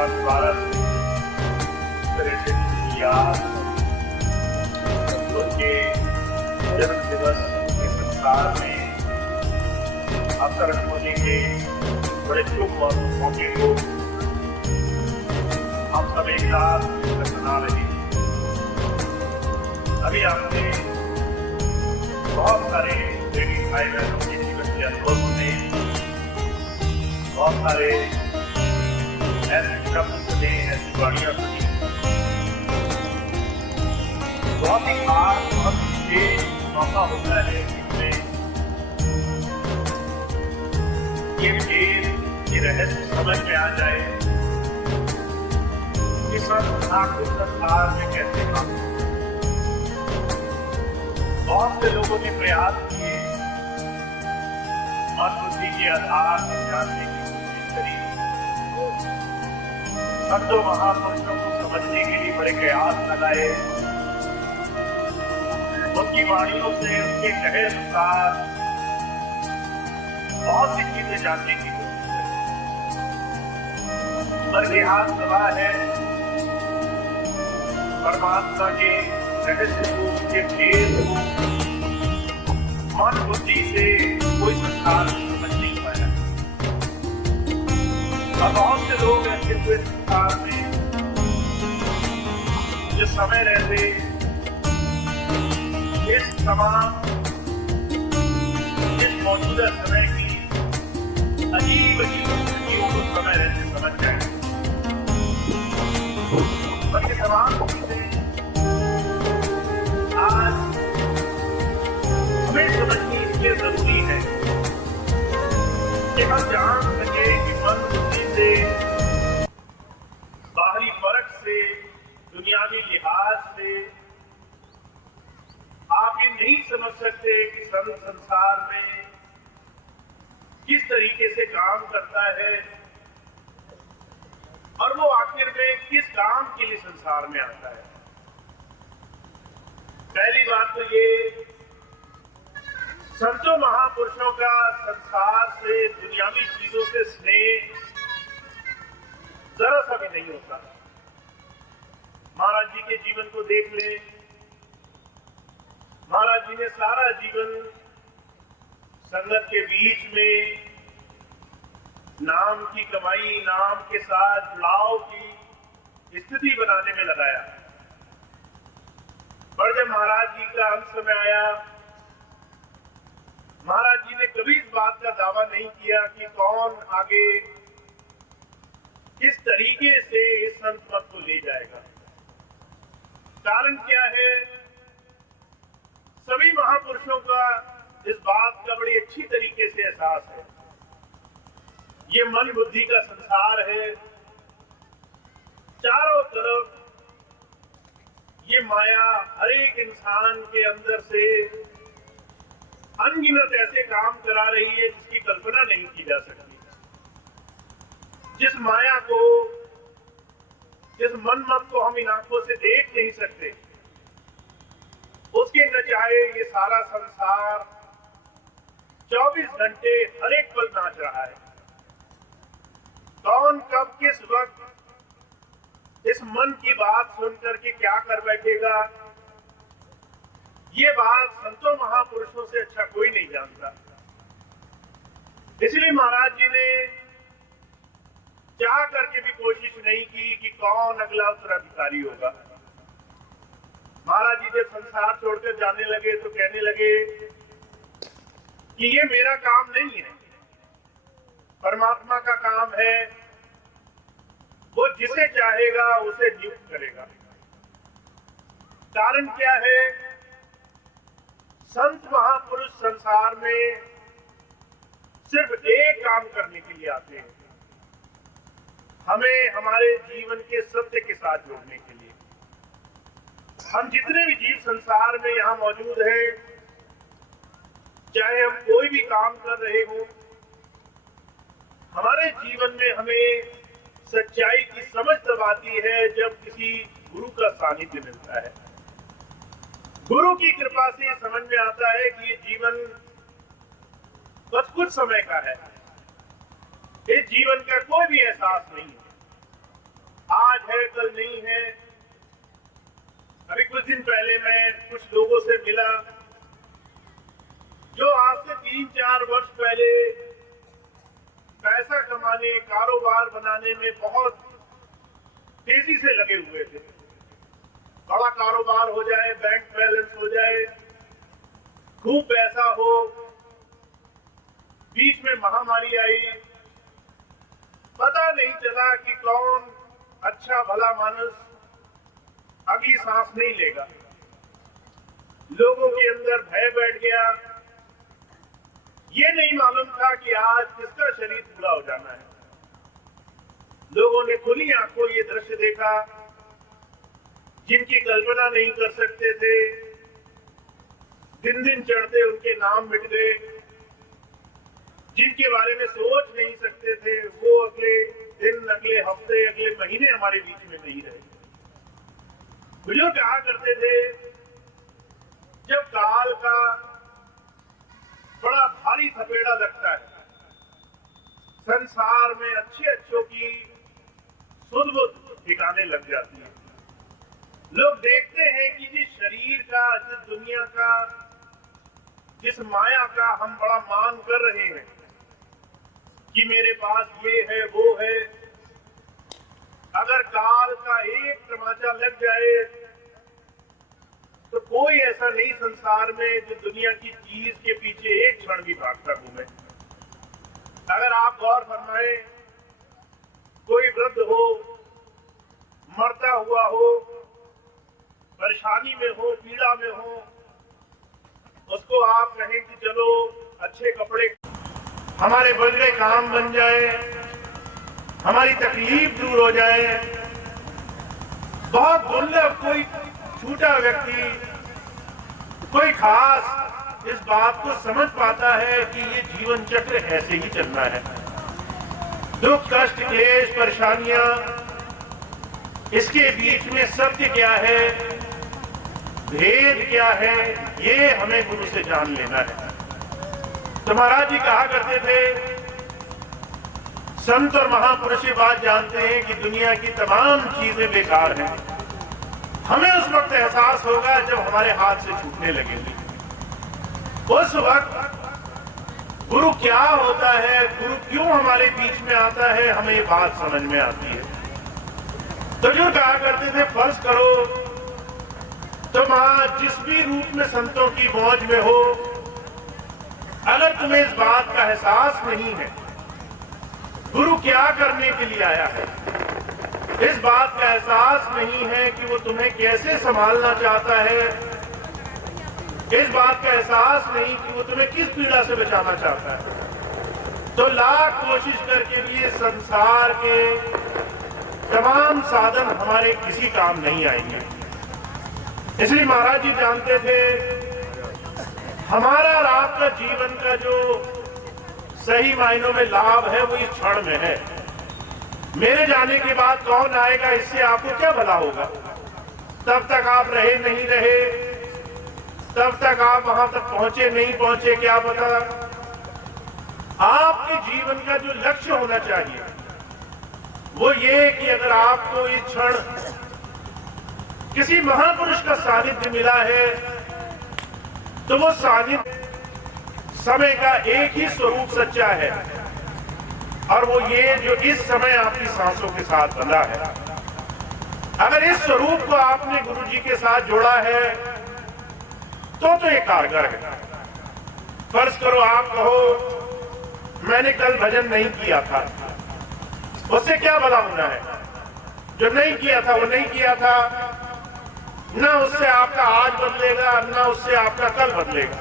बार दोबारा से तरह से याद उनके जन्म दिवस के संस्कार में अवतरण होने के बड़े शुभ मौके को हम सब एक साथ मना रहे हैं। अभी आपने बहुत सारे लेडी भाई बहनों के जीवन के अनुभव सुने, बहुत सारे ऐसे शब्द सुने, ऐसी वाणियां सुनी, बहुत ही खास बहुत विशेष मौका होता है जिसमें ये भेद ये रहस्य समझ में आ जाए कि आखिर संसार में कैसे काम। बहुत से लोगों ने प्रयास किए मन बुद्धि के आधार पर जानने की कोशिश करी, संतों महापुरुषों को समझने के लिए बड़े प्रयास लगाए, उनकी वाणियों से उनके कहे अनुसार बहुत सी चीजें जानने की कोशिश करी। पर इतिहास गवाह है परमात्मा के रहस्य को, के भेद को मन बुद्धि से कोई संसार समझ नहीं पाया। और बहुत से लोग ऐसे हुए संसार में जो समय रहते इस तमाम इस मौजूदा समय की अजीब अजीब स्थितियों को समय रहते समझ जाए। और ये तमाम चीजें आज हमें समझनी इसलिए जरूरी है कि हम जान सके कि मन बुद्धि से, बाहरी फर्क से, दुनियावी लिहाज से आप ये नहीं समझ सकते कि संसार में किस तरीके से काम करता है और वो आखिर में किस काम के लिए संसार में आता है। पहली बात तो ये, संतों महापुरुषों का संसार से, दुनियावी चीजों से स्नेह जरा सा भी नहीं होता। महाराज जी के जीवन को देख ले, महाराज जी ने सारा जीवन संगत के बीच में नाम की कमाई, नाम के साथ जुड़ाव की स्थिति बनाने में लगाया। पर जब महाराज जी का अंत समय आया, महाराज जी ने कभी इस बात का दावा नहीं किया कि कौन आगे किस तरीके से इस संत मत को ले जाएगा। कारण क्या है? सभी महापुरुषों का इस बात का बड़ी अच्छी तरीके से एहसास है। ये मन बुद्धि का संसार है, चारों तरफ ये माया हर एक इंसान के अंदर से अनगिनत ऐसे काम करा रही है जिसकी कल्पना नहीं की जा सकती। जिस माया को, जिस मन मत को हम इन आंखों से देख नहीं सकते, उसके न चाहे ये सारा संसार 24 घंटे हर एक पल नाच रहा है। कौन कब किस वक्त इस मन की बात सुनकर के क्या कर बैठेगा, ये बात संतों महापुरुषों से अच्छा कोई नहीं जानता। इसलिए महाराज जी ने चाह करके भी कोशिश नहीं की कि कौन अगला उत्तराधिकारी होगा। महाराज जी जब संसार छोड़कर जाने लगे तो कहने लगे कि ये मेरा काम नहीं है, परमात्मा का काम है, वो जिसे चाहेगा उसे नियुक्त करेगा। कारण क्या है? संत महापुरुष संसार में सिर्फ एक काम करने के लिए आते हैं, हमें हमारे जीवन के सत्य के साथ जोड़ने के लिए। हम जितने भी जीव संसार में यहाँ मौजूद हैं, चाहे हम कोई भी काम कर रहे हो, हमारे जीवन में हमें सच्चाई की समझ तब आती है जब किसी गुरु का सानिध्य मिलता है। गुरु की कृपा से यह समझ में आता है कि ये जीवन बस कुछ समय का है, इस जीवन का कोई भी एहसास नहीं है। आज है कल नहीं है। अभी कुछ दिन पहले मैं कुछ लोगों से मिला जो आज से 3-4 वर्ष पहले पैसा कमाने, कारोबार बनाने में बहुत तेजी से लगे हुए थे। बड़ा कारोबार हो जाए, बैंक बैलेंस हो जाए, खूब पैसा हो। बीच में महामारी आई, पता नहीं चला कि कौन अच्छा भला मानस अगली सांस नहीं लेगा। लोगों के अंदर भय बैठ गया। ये नहीं मालूम था कि आज किसका शरीर पूरा हो जाना है। लोगों ने खुली आंखों ये दृश्य देखा जिनकी कल्पना नहीं कर सकते थे। दिन दिन चढ़ते उनके नाम मिट गए। जिनके बारे में सोच नहीं सकते थे वो अगले दिन, अगले हफ्ते, अगले महीने हमारे बीच में नहीं रहे। बुजुर्ग कहा करते थे जब काल का बड़ा भारी थपेड़ा लगता है, संसार में अच्छे अच्छों की सुध बुध ठिकाने लग जाती है। लोग देखते हैं कि जिस शरीर का, जिस दुनिया का, जिस माया का हम बड़ा मान कर रहे हैं कि मेरे पास ये है वो है, अगर काल का एक तमाचा लग जाए तो कोई ऐसा नहीं संसार में जो दुनिया की चीज के पीछे एक क्षण भी भागता घूमे। अगर आप गौर फरमाए, कोई वृद्ध हो, मरता हुआ हो, परेशानी में हो, पीड़ा में हो, उसको आप कहें कि चलो अच्छे कपड़े, हमारे बगड़े काम बन जाए, हमारी तकलीफ दूर हो जाए। बहुत दुर्लभ कोई छूटा व्यक्ति, कोई खास इस बात को समझ पाता है कि ये जीवन चक्र ऐसे ही चलना है। दुख, कष्ट, क्लेश, परेशानियां, इसके बीच में सत्य क्या है, भेद क्या है, ये हमें गुरु से जान लेना है। तो महाराज जी कहा करते थे, संत और महापुरुष ये बात जानते हैं कि दुनिया की तमाम चीजें बेकार हैं। हमें उस वक्त एहसास होगा जब हमारे हाथ से छूटने लगेंगी। उस वक्त गुरु क्या होता है, गुरु क्यों हमारे बीच में आता है, हमें ये बात समझ में आती है। तो जो कहा करते थे, फर्ज करो तुम आज जिस भी रूप में संतों की मौज में हो, अगर तुम्हें इस बात का एहसास नहीं है गुरु क्या करने के लिए आया है, इस बात का एहसास नहीं है कि वो तुम्हें कैसे संभालना चाहता है, इस बात का एहसास नहीं कि वो तुम्हें किस पीड़ा से बचाना चाहता है, तो लाख कोशिश करके भी संसार के तमाम साधन हमारे किसी काम नहीं आएंगे। इसलिए महाराज जी जानते थे हमारा और आपका जीवन का जो सही मायनों में लाभ है वो इस क्षण में है। मेरे जाने के बाद कौन आएगा, इससे आपको क्या भला होगा। तब तक आप रहे नहीं रहे, तब तक आप वहां तक पहुंचे नहीं पहुंचे, क्या पता। आपके जीवन का जो लक्ष्य होना चाहिए वो ये कि अगर आपको इस क्षण किसी महापुरुष का सानिध्य मिला है तो वो सानिध्य समय का एक ही स्वरूप सच्चा है, और वो ये जो इस समय आपकी सांसों के साथ बंधा है। अगर इस स्वरूप को आपने गुरु जी के साथ जोड़ा है तो ये कारगर है। फर्ज करो आप कहो मैंने कल भजन नहीं किया था, उससे क्या भला होना है। जो नहीं किया था वो नहीं किया था, ना उससे आपका आज बदलेगा, ना उससे आपका कल बदलेगा।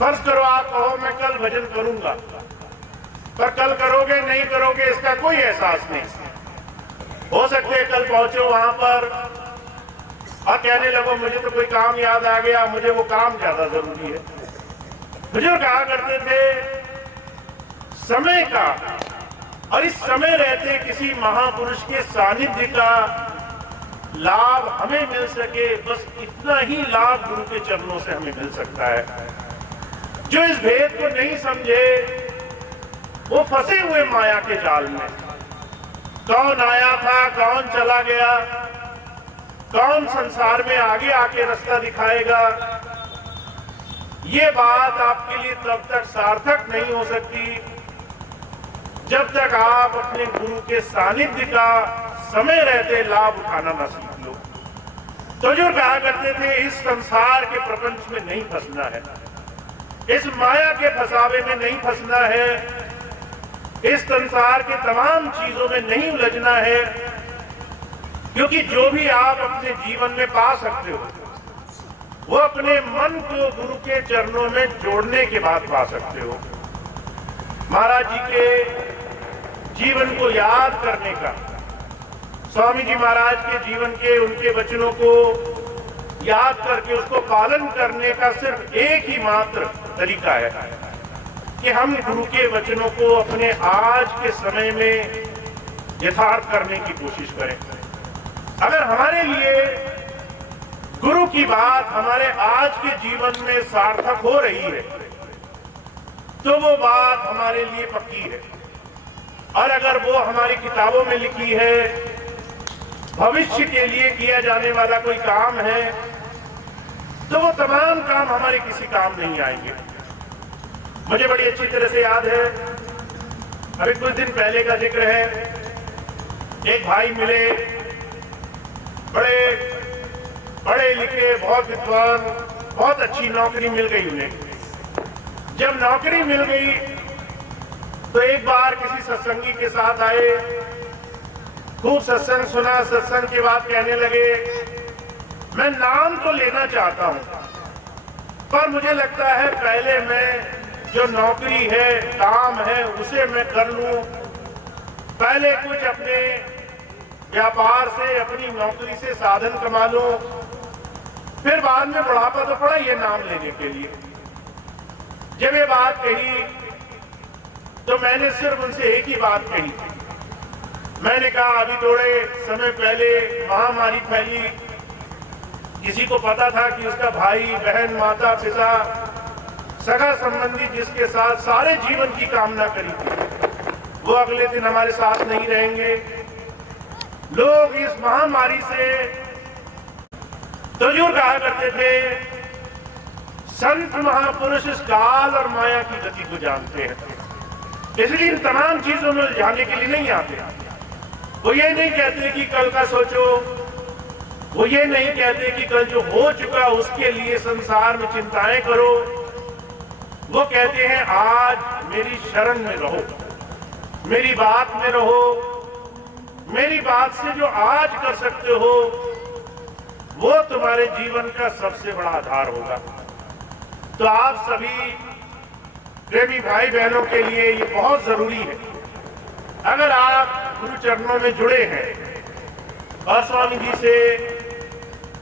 फर्ज करो आप कहो मैं कल भजन करूंगा, पर कल करोगे नहीं करोगे इसका कोई एहसास नहीं। हो सकते है कल पहुंचो वहां पर और कहने लगो मुझे तो कोई काम याद आ गया, मुझे वो काम ज्यादा जरूरी है। बुजुर्ग कहा करते थे समय का और इस समय रहते किसी महापुरुष के सानिध्य का लाभ हमें मिल सके, बस इतना ही लाभ गुरु के चरणों से हमें मिल सकता है। जो इस भेद को नहीं समझे वो फंसे हुए माया के जाल में। कौन आया था, कौन चला गया, कौन संसार में आगे आके रास्ता दिखाएगा, ये बात आपके लिए तब तक सार्थक नहीं हो सकती जब तक आप अपने गुरु के सानिध्य का समय रहते लाभ उठाना ना सीख लो। तो जो कहा करते थे इस संसार के प्रपंच में नहीं फंसना है, इस माया के फसावे में नहीं फंसना है, इस संसार के तमाम चीजों में नहीं उलझना है, क्योंकि जो भी आप अपने जीवन में पा सकते हो वो अपने मन को गुरु के चरणों में जोड़ने के बाद पा सकते हो। महाराज जी के जीवन को याद करने का, स्वामी जी महाराज के जीवन के उनके वचनों को याद करके उसको पालन करने का सिर्फ एक ही मात्र तरीका है कि हम गुरु के वचनों को अपने आज के समय में यथार्थ करने की कोशिश करें। अगर हमारे लिए गुरु की बात हमारे आज के जीवन में सार्थक हो रही है तो वो बात हमारे लिए पक्की है, और अगर वो हमारी किताबों में लिखी है, भविष्य के लिए किया जाने वाला कोई काम है, तो वो तमाम काम हमारे किसी काम नहीं आएंगे। मुझे बड़ी अच्छी तरह से याद है, अभी कुछ दिन पहले का जिक्र है, एक भाई मिले, बड़े लिखे, बहुत विद्वान, बहुत अच्छी नौकरी मिल गई उन्हें। जब नौकरी मिल गई तो एक बार किसी सत्संगी के साथ आए, खूब सत्संग सुना, सत्संग के बाद कहने लगे मैं नाम तो लेना चाहता हूं, पर मुझे लगता है पहले मैं जो नौकरी है, काम है, उसे मैं कर लूं, पहले कुछ अपने व्यापार से, अपनी नौकरी से साधन कमा लूं, फिर बाद में बुढ़ापा तो पड़ा ये नाम लेने के लिए। जब ये बात कही तो मैंने सिर्फ उनसे एक ही बात कही, मैंने कहा अभी थोड़े समय पहले महामारी फैली, किसी को पता था कि उसका भाई, बहन, माता, पिता, सगा संबंधी जिसके साथ सारे जीवन की कामना करी थी वो अगले दिन हमारे साथ नहीं रहेंगे। लोग इस महामारी से तो जो कहा करते थे संत महापुरुष इस काल और माया की गति को जानते हैं, इसलिए इन तमाम चीजों में उलझाने के लिए नहीं आते। वो ये नहीं कहते कि कल का सोचो, वो ये नहीं कहते कि कल जो हो चुका उसके लिए संसार में चिंताएं करो, वो कहते हैं आज मेरी शरण में रहो, मेरी बात में रहो, मेरी बात से जो आज कर सकते हो वो तुम्हारे जीवन का सबसे बड़ा आधार होगा। तो आप सभी प्रेमी भाई बहनों के लिए ये बहुत जरूरी है, अगर आप गुरु चरणों में जुड़े हैं और स्वामी जी से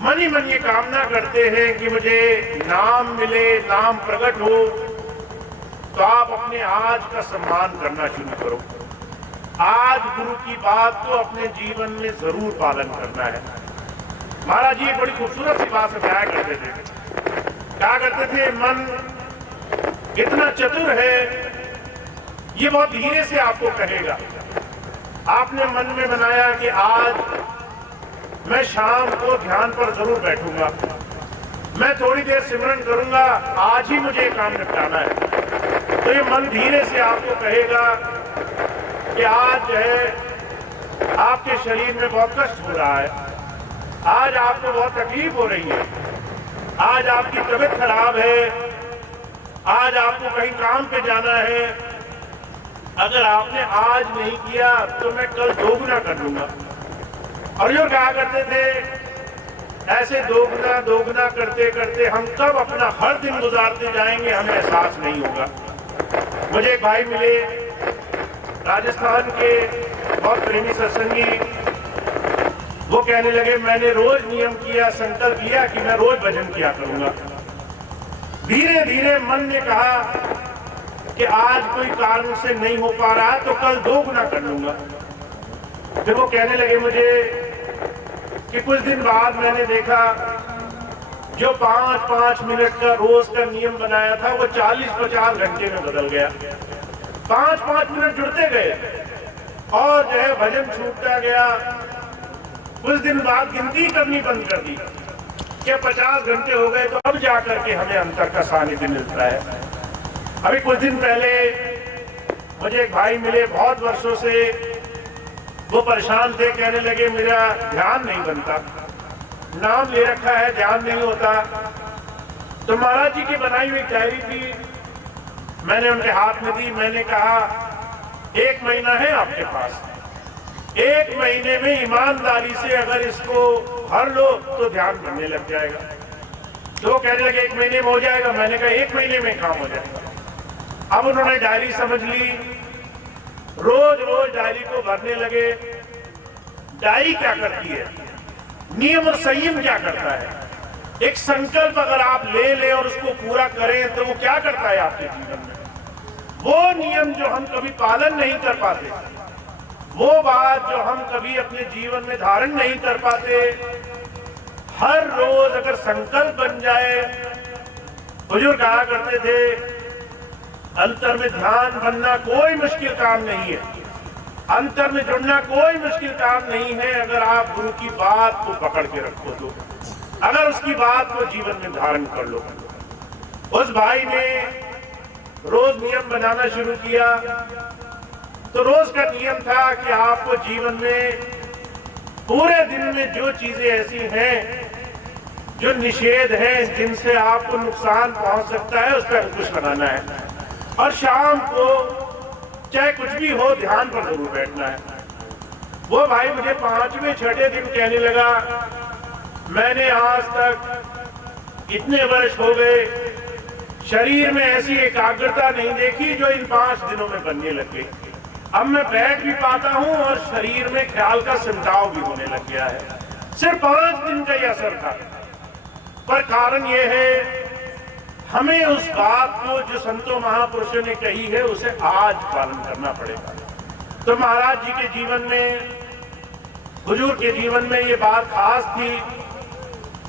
मन ही मन ये कामना करते हैं कि मुझे नाम मिले, नाम प्रकट हो, तो आप अपने आज का सम्मान करना शुरू करो। आज गुरु की बात को अपने जीवन में जरूर पालन करना है। महाराज जी बड़ी खूबसूरत सी बात समझाया करते थे, क्या करते थे, मन इतना चतुर है ये बहुत धीरे से आपको कहेगा। आपने मन में बनाया कि आज मैं शाम को ध्यान पर जरूर बैठूंगा, मैं थोड़ी देर सिमरन करूंगा, आज ही मुझे काम निपटाना है, तो ये मन धीरे से आपको कहेगा कि आज जो है आपके शरीर में बहुत कष्ट हो रहा है, आज आपको बहुत तकलीफ हो रही है, आज आपकी तबीयत खराब है, आज आपको कहीं काम पे जाना है, अगर आपने आज नहीं किया तो मैं कल दोगुना कर लूंगा। और जो कहा करते थे ऐसे दोगुना दोगुना करते करते हम कब अपना हर दिन गुजारते जाएंगे हमें एहसास नहीं होगा। मुझे एक भाई मिले राजस्थान के, बहुत प्रेमी सत्संगी, वो कहने लगे मैंने रोज नियम किया, संकल्प लिया कि मैं रोज भजन किया करूंगा। धीरे धीरे मन ने कहा कि आज कोई कारण से नहीं हो पा रहा तो कल दोगुना कर लूंगा। फिर वो कहने लगे मुझे कि कुछ दिन बाद मैंने देखा जो 5-5 मिनट का रोज का नियम बनाया था वो 40-50 घंटे में बदल गया। 5-5 मिनट जुड़ते गए और जो है भजन छूटता गया। कुछ दिन बाद गिनती करनी बंद कर दी कि 50 घंटे हो गए, तो अब जाकर के हमें अंतर का सानिध्य मिलता है। अभी कुछ दिन पहले मुझे एक भाई मिले, बहुत वर्षों से वो परेशान थे, कहने लगे मेरा ध्यान नहीं बनता, नाम ले रखा है ध्यान नहीं होता। तो महाराज जी की बनाई हुई डायरी थी, मैंने उनके हाथ में दी। मैंने कहा 1 महीना है आपके पास, 1 महीने में ईमानदारी से अगर इसको भर लो तो ध्यान बनने लग जाएगा। तो वो कहने लगे 1 महीने में हो जाएगा। मैंने कहा 1 महीने में काम हो जाएगा। अब उन्होंने डायरी समझ ली, रोज रोज डायरी को भरने लगे। डायरी क्या करती है, नियम और संयम क्या करता है। एक संकल्प अगर आप ले लें और उसको पूरा करें तो वो क्या करता है आपके जीवन में। वो नियम जो हम कभी पालन नहीं कर पाते, वो बात जो हम कभी अपने जीवन में धारण नहीं कर पाते, हर रोज अगर संकल्प बन जाए। बुजुर्ग कहा करते थे अंतर में ध्यान बनना कोई मुश्किल काम नहीं है, अंतर में जुड़ना कोई मुश्किल काम नहीं है, अगर आप गुरु की बात को पकड़ के रखो तो, अगर उसकी बात को जीवन में धारण कर लो। उस भाई ने रोज नियम बनाना शुरू किया। तो रोज का नियम था कि आपको जीवन में पूरे दिन में जो चीजें ऐसी हैं जो निषेध हैं, जिनसे आपको नुकसान पहुंच सकता है, उस पर अंकुश लगाना है। और शाम को चाहे कुछ भी हो ध्यान पर जरूर बैठना है। वो भाई मुझे 5वें 6ठे दिन कहने लगा मैंने आज तक इतने वर्ष हो गए शरीर में ऐसी एकाग्रता नहीं देखी जो इन 5 दिनों में बनने लग गई। अब मैं बैठ भी पाता हूं और शरीर में ख्याल का सिमटाव भी होने लग गया है। सिर्फ 5 दिन का ही असर था, पर कारण यह है हमें उस बात को जो संतों महापुरुषों ने कही है उसे आज पालन करना पड़ेगा। तो महाराज जी के जीवन में, हुजूर के जीवन में ये बात खास थी।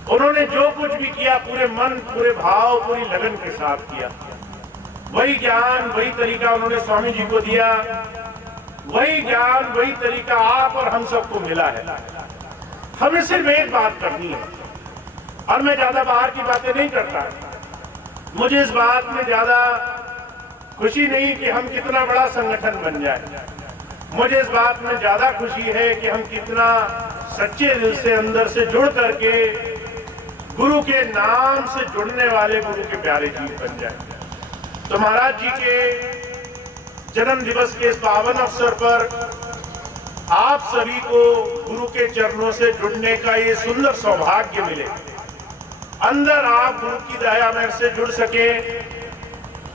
उन्होंने जो कुछ भी किया पूरे मन, पूरे भाव, पूरी लगन के साथ किया। वही ज्ञान, वही तरीका उन्होंने स्वामी जी को दिया, वही ज्ञान, वही तरीका आप और हम सबको मिला है। हमें सिर्फ एक बात करनी है, और मैं ज्यादा बाहर की बातें नहीं करता। मुझे इस बात में ज्यादा खुशी नहीं कि हम कितना बड़ा संगठन बन जाए, मुझे इस बात में ज्यादा खुशी है कि हम कितना सच्चे दिल से अंदर से जुड़ करके गुरु के नाम से जुड़ने वाले गुरु के प्यारे जीव बन जाए। तो महाराज जी के जन्म दिवस के इस पावन अवसर पर आप सभी को गुरु के चरणों से जुड़ने का ये सुंदर सौभाग्य मिले। अंदर आप गुरु की दया में से जुड़ सके,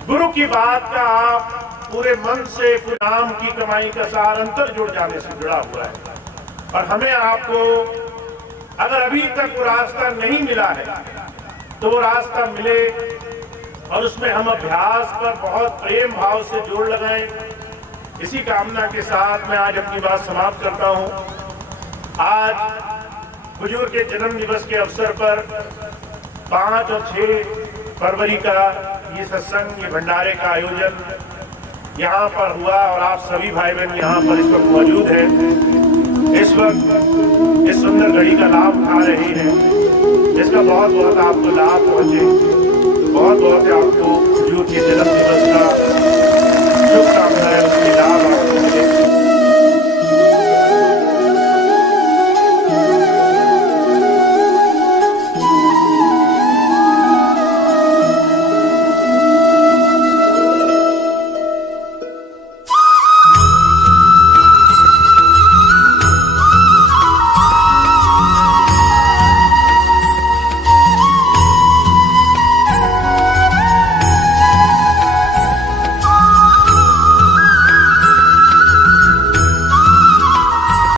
गुरु की बात का आप पूरे मन से, पूरे नाम की कमाई का सार अंतर जुड़ जाने से जुड़ा हुआ है। और हमें आपको अगर अभी तक वो रास्ता नहीं मिला है तो वो रास्ता मिले, और उसमें हम अभ्यास पर बहुत प्रेम भाव से जोड़ लगाएं। इसी कामना के साथ मैं आज अपनी बात समाप्त करता हूं। आज हुजूर के जन्म दिवस के अवसर पर 5 और 6 फरवरी का ये सत्संग, ये भंडारे का आयोजन यहाँ पर हुआ, और आप सभी भाई बहन यहाँ पर इस वक्त मौजूद हैं, इस वक्त इस सुंदर घड़ी का लाभ उठा रहे हैं, जिसका बहुत बहुत आपको लाभ पहुंचे। बहुत बहुत आपको हुजूर के जन्म दिवस का शुभकामनाएं, उसके लाभ आपको मिले।